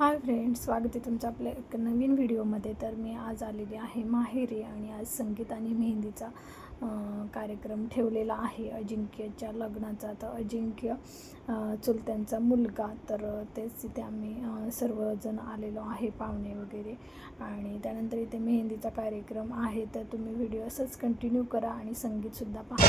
Hi friends स्वागत आहे तुमचं आपल्या एक नवीन व्हिडिओमध्ये. तर मी आज आलेली आहे माहेरी आणि आज संगीत आणि मेहंदीचा कार्यक्रम ठेवलेला आहे. अजिंक्यच्या लग्नाचा तर अजिंक्य चुलत्यांचा मुलगा. तर तेच तिथे आम्ही सर्वजण आलेलो आहे पाहुणे वगैरे. आणि त्यानंतर इथे मेहंदीचा कार्यक्रम आहे. तर तुम्ही व्हिडिओ असंच कंटिन्यू करा आणि संगीतसुद्धा पहा.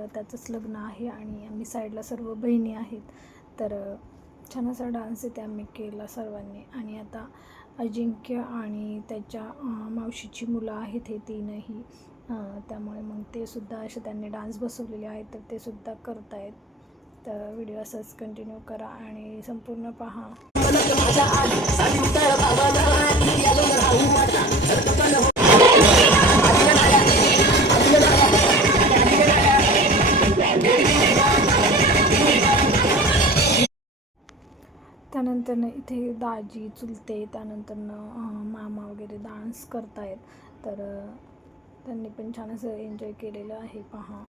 तर त्याचंच लग्न आहे आणि आम्ही साईडला सर्व बहिणी आहेत. तर छान असा डान्स इथे आम्ही केला सर्वांनी. आणि आता अजिंक्य आणि त्याच्या मावशीची मुलं आहेत हे तीनही. त्यामुळे मग ते सुद्धा असे त्यांनी डान्स बसवलेले आहेत तर ते सुद्धा करतायत. तर व्हिडिओ असंच कंटिन्यू करा आणि संपूर्ण पहा. त्यानंतरनं इथे दाजी चुलते त्यानंतरनं मामा वगैरे डान्स करतायत. तर त्यांनी पण छान असं एन्जॉय केलेलं आहे पहा.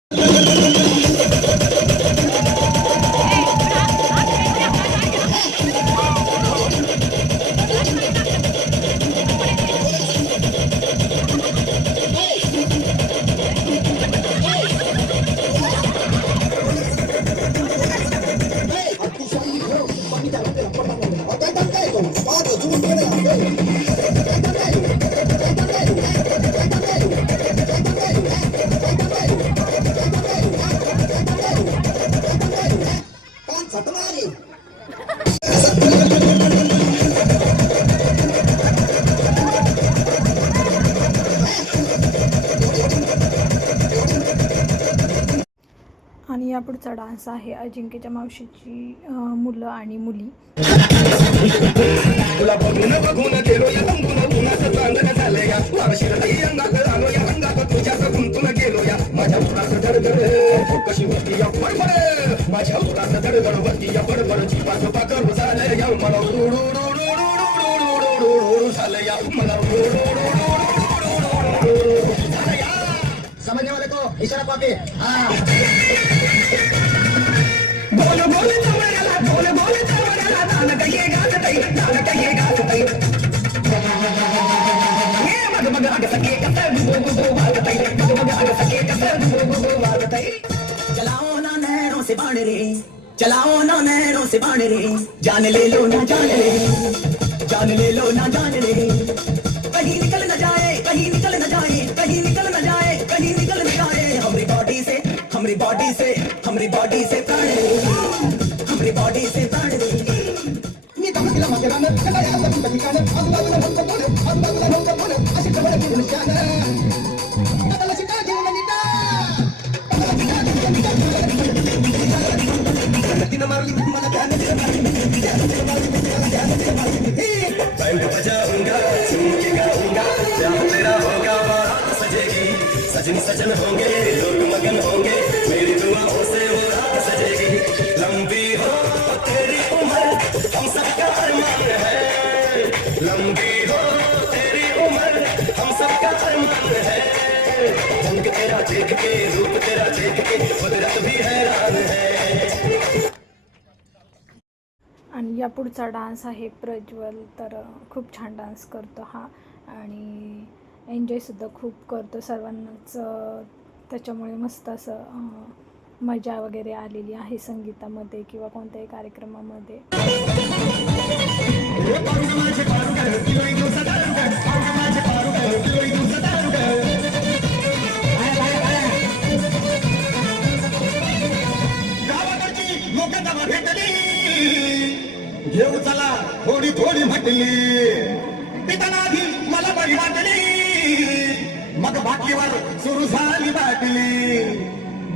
या मला उडू झालं या मला झालं या समझने वाले को इशारा पापे हाँ बाण रे चलाओ ना नैरों से बाण रे जान ले लो ना जान रे जान ले लो ना जान रे कहीं निकल न जाए कहीं निकल न जाए कहीं निकल न जाए कहीं निकल न जाए हमारी बॉडी से हमारी बॉडी से हमारी बॉडी से प्राण रे हमारी बॉडी से प्राण रे बैंड सजन होंगे लोग मगन होंगे मेरी दुआओं हो से वो रात सजेगी। लंबी हो तेरी उम्र हम सबका अरमान है। लंबी हो तेरी उम्र हम सबका अरमान है। रंग तेरा देख के रूप तेरा देख के कुदरत भी हैरान है। आणि या पुढचा डान्स आहे प्रज्वल तर खूप छान डान्स करतो हा. आणि एन्जॉयसुद्धा खूप करतो सर्वांनाच. त्याच्यामुळे मस्त असं मजा वगैरे आलेली आहे संगीतामध्ये किंवा कोणत्याही कार्यक्रमामध्ये. घेऊ चला थोडी थोडी म्हटली मला बहिणा दिली मग बाकीवर सुरू झाली बाटली.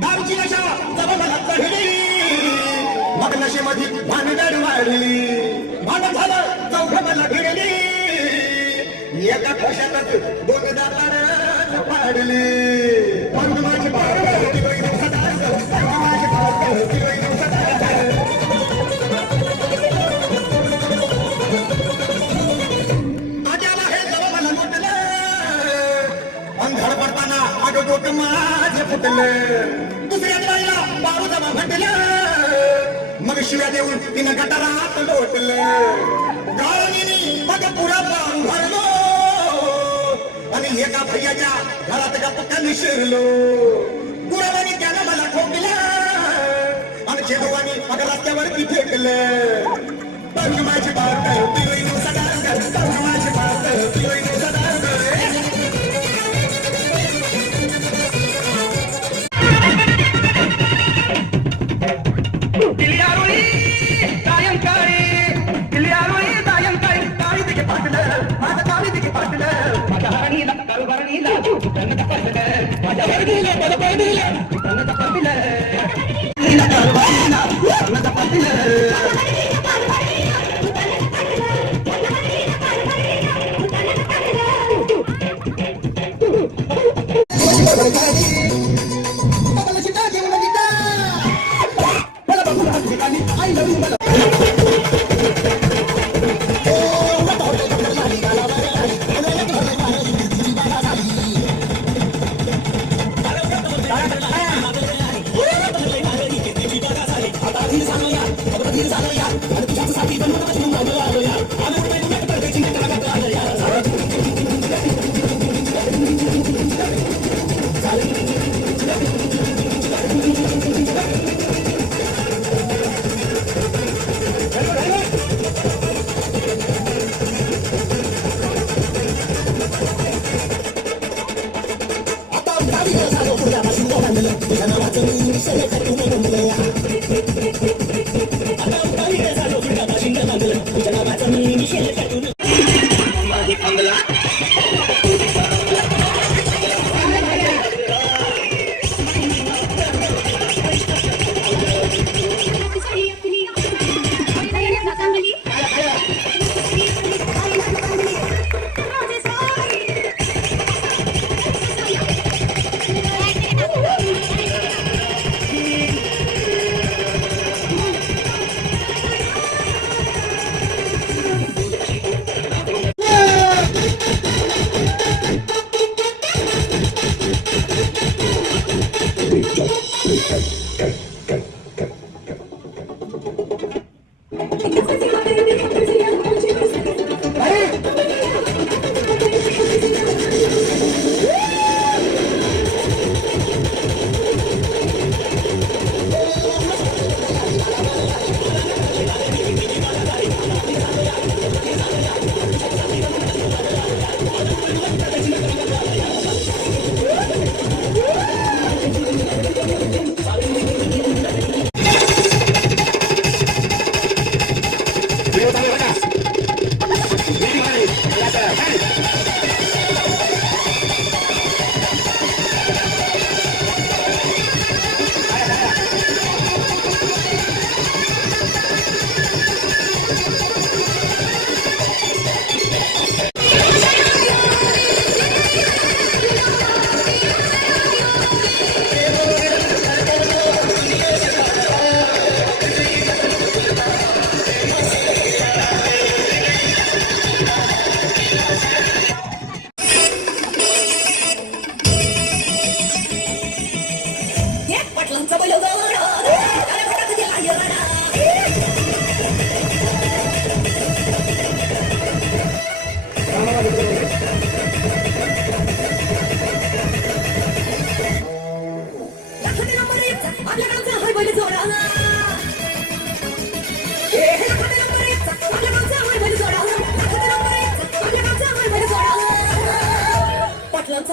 दारूची नशा जब चढली मग नशेमध्ये भानगड वाढली. भान झालं चौघ मला भिडली. एका खोशातच दोन दातार पाडली. अगं माझे फुटलं. दुसऱ्या बाईला पारू जमा मग शिव्या देऊन तिनं गटारात लोटलं. गाळणीने मग पुरा पाहून भरलो. आणि एका भैयाच्या घरात गप्पा शिरलो. गुरावानी त्यानं मला ठोकलं. आणि चेडवानी मग रस्त्यावरती फेकलं. पण माझी बात பதப்படியில பதப்படியில கண்ணத பத்தில கண்ணத பத்தில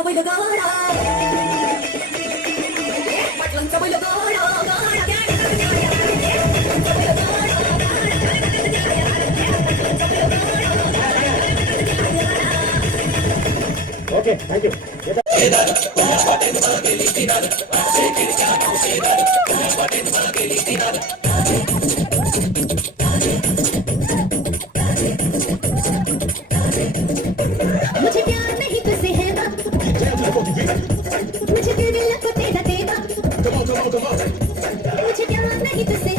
బయలు గోడా పట్లంచ బయలు గోడా ఓకే థ్యాంక్ యూ పటేన్ మనకి లిస్టినార్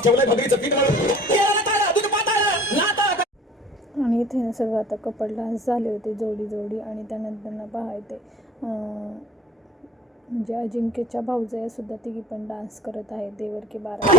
ठेवलंय भगरीचं पीठ आणि इथे ना सर्व आता कपल डान्स झाले होते जोडी जोडी आणि त्यानंतर ना पहा इथे म्हणजे अजिंक्यच्या भाऊजया सुद्धा तिघी पण डान्स करत आहेत. देवर की बारा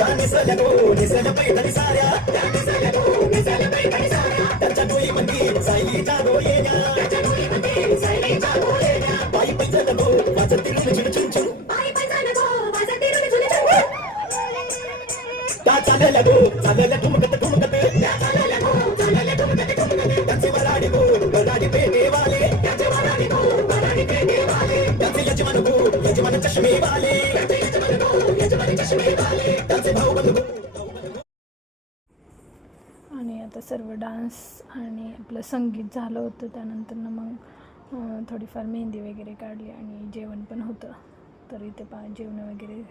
దానిసలకు నిసలపై తడిసారా దానిసలకు నిసలపై తడిసారా తచ్చపోయి మంది సైలి జాగోయేగా తచ్చపోయి మంది సైలి జాగోయేగా పై పంచనకు వసతిరుని చుచుచు పై పంచనకు వసతిరుని చుచుచు తాచలలకు చలలకు ముగత కుముగతే తాచలలకు చలలకు ముగత కుముగతే తచ్చవరాడికు గడాడిపే దేవాలే తచ్చవరాడికు గడాడిపే దేవాలే తచ్చ యజమనుకు యజమన చష్మే వాలే डान्स आणि आपलं संगीत झालं होतं त्यानंतर ना मग थोडीफार मेहंदी वगैरे काढली आणि जेवण पण होतं. तर इथे पा जेवण वगैरे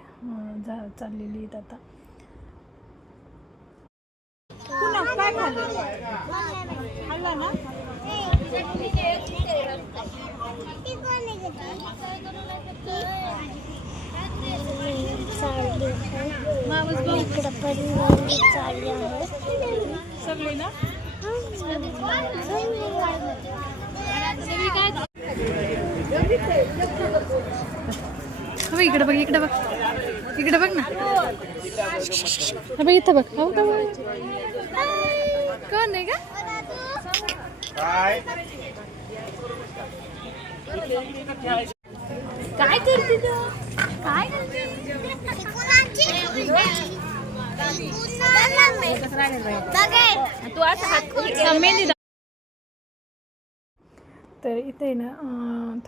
झा चाललेली आहेत आता. सगळे ना? इकडे बघ इकडे बघ. इकडे बघ ना. हा बघ इथं बघ. हो का कोण आहे का काय करते काय करते? तर इथे ना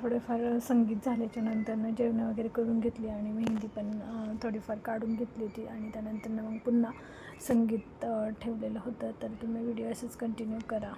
थोडेफार संगीत झाल्याच्या नंतरनं जेवण वगैरे करून घेतली आणि मेहंदी पण थोडीफार काढून घेतली होती आणि त्यानंतर मग पुन्हा संगीत ठेवलेलं होतं. तर तुम्ही व्हिडिओ असंच कंटिन्यू करा.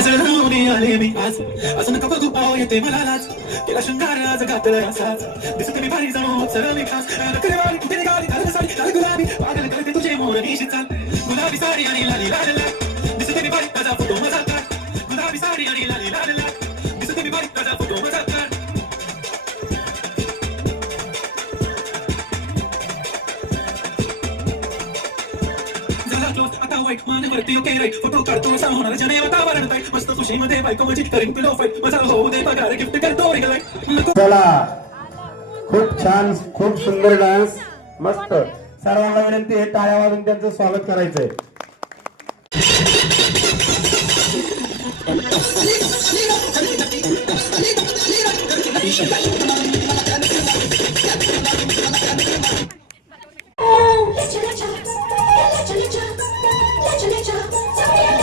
काजळ लावणी आले मी आज. असं नका बघू पाव येते मला लाज केला शृंगार आज घातला असाच. दिसत मी भारी जाऊ सरळ मी खास. नखरे वाली कुठे निघाली? घालत साडी लाल गुलाबी. पागल करते तुझे मोर निशी चाल गुलाबी साडी आणि लाली लाल लाल. दिसत मी भारी ताजा फोटो मजा गुलाबी साडी आणि लाली लाल लाल. दिसत मी भारी ताजा फोटो मजा ओके राईट फोटो काढतो असा होणार जने वातावरण ताई मस्त खुशीमध्ये बायको माझी करीन पिलो फाईट माझा हो दे पगार गिफ्ट करतो चला. खूप छान खूप सुंदर डान्स मस्त. सर्वांना विनंती आहे टाळ्या वाजून त्यांचं स्वागत करायचंय.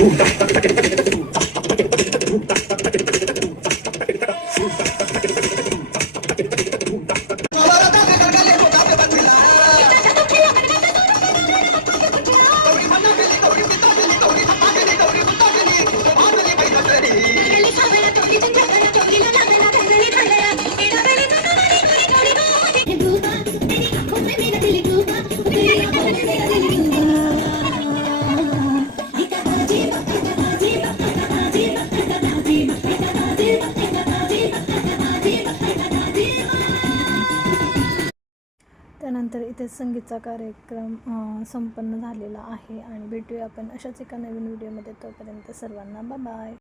Puta, आजचा कार्यक्रम संपन्न झालेला आहे. आणि भेटूया आपण अशाच एका नवीन व्हिडिओमध्ये. तोपर्यंत सर्वांना बाय